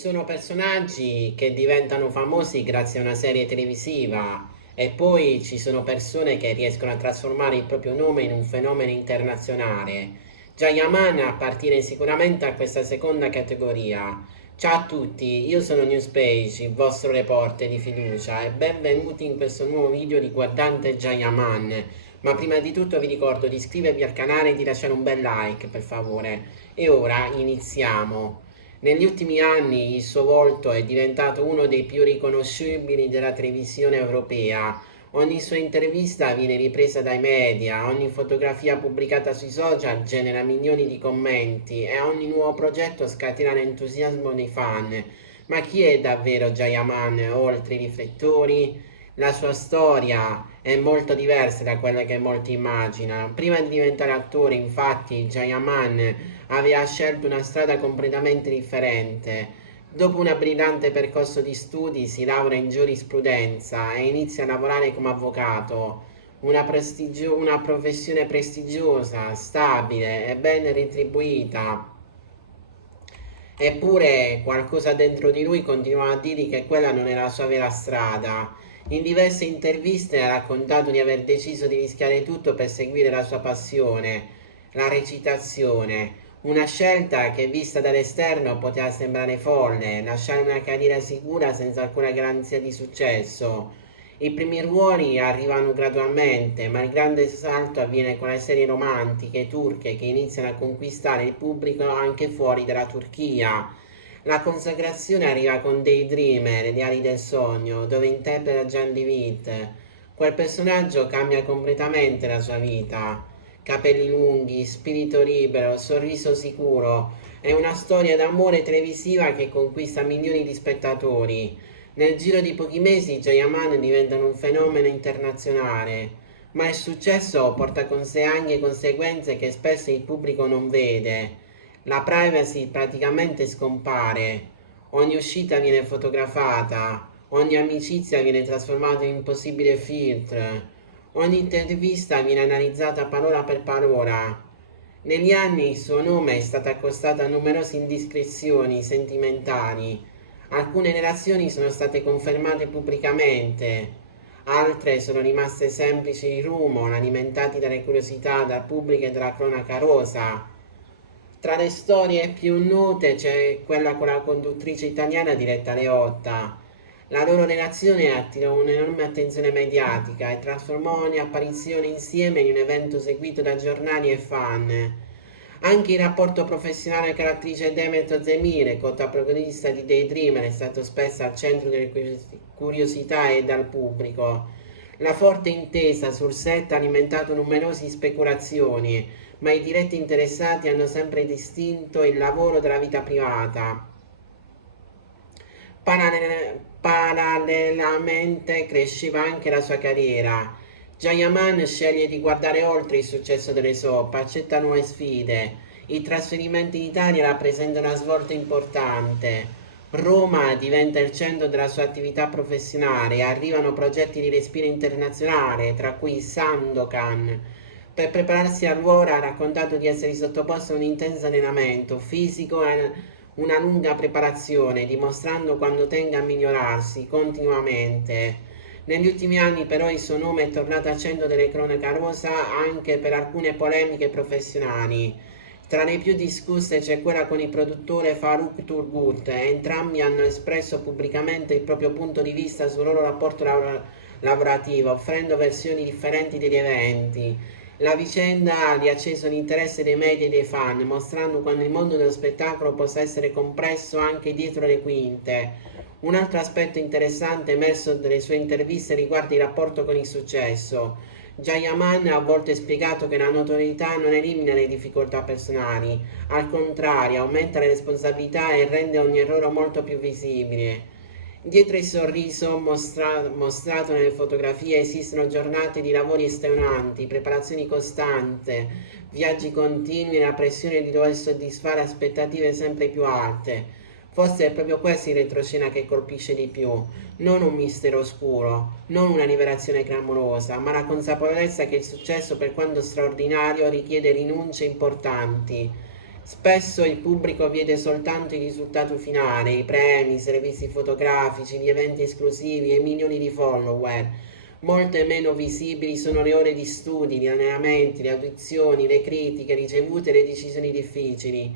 Sono personaggi che diventano famosi grazie a una serie televisiva e poi ci sono persone che riescono a trasformare il proprio nome in un fenomeno internazionale. Jayaman appartiene sicuramente a questa seconda categoria. Ciao a tutti, io sono Newspage, il vostro reporter di fiducia e benvenuti in questo nuovo video riguardante Jayaman. Ma prima di tutto vi ricordo di iscrivervi al canale e di lasciare un bel like per favore. E ora iniziamo. Negli ultimi anni il suo volto è diventato uno dei più riconoscibili della televisione europea. Ogni sua intervista viene ripresa dai media, ogni fotografia pubblicata sui social genera milioni di commenti e ogni nuovo progetto scatena l'entusiasmo dei fan. Ma chi è davvero Jayaman oltre i riflettori? La sua storia è molto diversa da quella che molti immaginano. Prima di diventare attore, infatti, Jayaman aveva scelto una strada completamente differente. Dopo un brillante percorso di studi si laurea in giurisprudenza e inizia a lavorare come avvocato, una professione prestigiosa, stabile e ben retribuita. Eppure qualcosa dentro di lui continuava a dirgli che quella non era la sua vera strada. In diverse interviste ha raccontato di aver deciso di rischiare tutto per seguire la sua passione, la recitazione, una scelta che vista dall'esterno poteva sembrare folle, lasciare una carriera sicura senza alcuna garanzia di successo. I primi ruoli arrivano gradualmente, ma il grande salto avviene con le serie romantiche turche che iniziano a conquistare il pubblico anche fuori dalla Turchia. La consacrazione arriva con Daydreamer, Le ali del sogno, dove interpreta Jan David. Quel personaggio cambia completamente la sua vita. Capelli lunghi, spirito libero, sorriso sicuro. È una storia d'amore televisiva che conquista milioni di spettatori. Nel giro di pochi mesi Jayaman diventa un fenomeno internazionale, ma il successo porta con sé anche conseguenze che spesso il pubblico non vede. La privacy praticamente scompare, ogni uscita viene fotografata, ogni amicizia viene trasformata in possibile filtro, ogni intervista viene analizzata parola per parola. Negli anni il suo nome è stato accostato a numerose indiscrezioni sentimentali. Alcune relazioni sono state confermate pubblicamente, altre sono rimaste semplici rumor alimentati dalle curiosità dal pubblico e dalla cronaca rosa. Tra le storie più note c'è quella con la conduttrice italiana Diletta Leotta. La loro relazione attirò un'enorme attenzione mediatica e trasformò ogni apparizione insieme in un evento seguito da giornali e fan. Anche il rapporto professionale con l'attrice Demet Özdemir, coprotagonista di Daydreamer, è stato spesso al centro delle curiosità e dal pubblico. La forte intesa sul set ha alimentato numerose speculazioni, ma i diretti interessati hanno sempre distinto il lavoro dalla vita privata. Parallelamente cresceva anche la sua carriera. Jayaman sceglie di guardare oltre il successo delle soap, accetta nuove sfide. I trasferimenti in Italia rappresentano una svolta importante. Roma diventa il centro della sua attività professionale, arrivano progetti di respiro internazionale, tra cui Sandokan. Per prepararsi al ruolo ha raccontato di essere sottoposto a un intenso allenamento fisico e una lunga preparazione, dimostrando quanto tenga a migliorarsi continuamente. Negli ultimi anni però il suo nome è tornato al centro delle cronache rosa anche per alcune polemiche professionali. Tra le più discusse c'è quella con il produttore Faruk Turgut, e entrambi hanno espresso pubblicamente il proprio punto di vista sul loro rapporto lavorativo, offrendo versioni differenti degli eventi. La vicenda ha riacceso l'interesse dei media e dei fan, mostrando quando il mondo dello spettacolo possa essere compresso anche dietro le quinte. Un altro aspetto interessante emerso dalle sue interviste riguarda il rapporto con il successo. Jayaman ha a volte spiegato che la notorietà non elimina le difficoltà personali, al contrario, aumenta le responsabilità e rende ogni errore molto più visibile. Dietro il sorriso mostrato nelle fotografie esistono giornate di lavori estenuanti, preparazioni costanti, viaggi continui e la pressione di dover soddisfare aspettative sempre più alte. Forse è proprio questo il retroscena che colpisce di più, non un mistero oscuro, non una rivelazione clamorosa, ma la consapevolezza che il successo, per quanto straordinario, richiede rinunce importanti. Spesso il pubblico vede soltanto il risultato finale, i premi, i servizi fotografici, gli eventi esclusivi e milioni di follower. Molte meno visibili sono le ore di studi, gli allenamenti, le audizioni, le critiche ricevute e le decisioni difficili.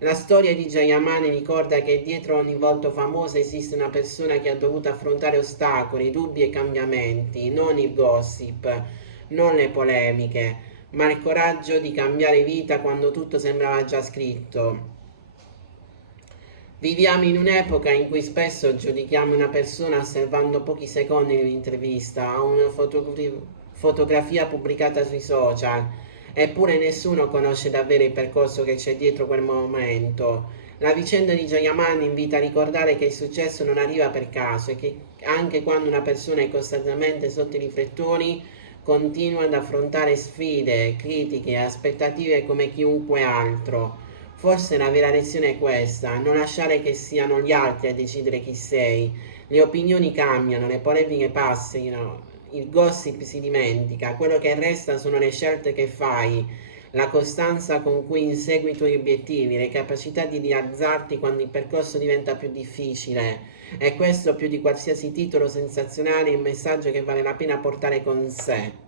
La storia di Jayamani ricorda che dietro ogni volto famoso esiste una persona che ha dovuto affrontare ostacoli, dubbi e cambiamenti, non il gossip, non le polemiche, ma il coraggio di cambiare vita quando tutto sembrava già scritto. Viviamo in un'epoca in cui spesso giudichiamo una persona osservando pochi secondi di un'intervista o una fotografia pubblicata sui social, eppure nessuno conosce davvero il percorso che c'è dietro quel momento. La vicenda di Jayamani invita a ricordare che il successo non arriva per caso e che anche quando una persona è costantemente sotto i riflettori, continua ad affrontare sfide, critiche e aspettative come chiunque altro. Forse la vera lezione è questa: non lasciare che siano gli altri a decidere chi sei. Le opinioni cambiano, le polemiche passano, il gossip si dimentica, quello che resta sono le scelte che fai, la costanza con cui insegui i tuoi obiettivi, le capacità di rialzarti quando il percorso diventa più difficile. E questo più di qualsiasi titolo sensazionale è un messaggio che vale la pena portare con sé.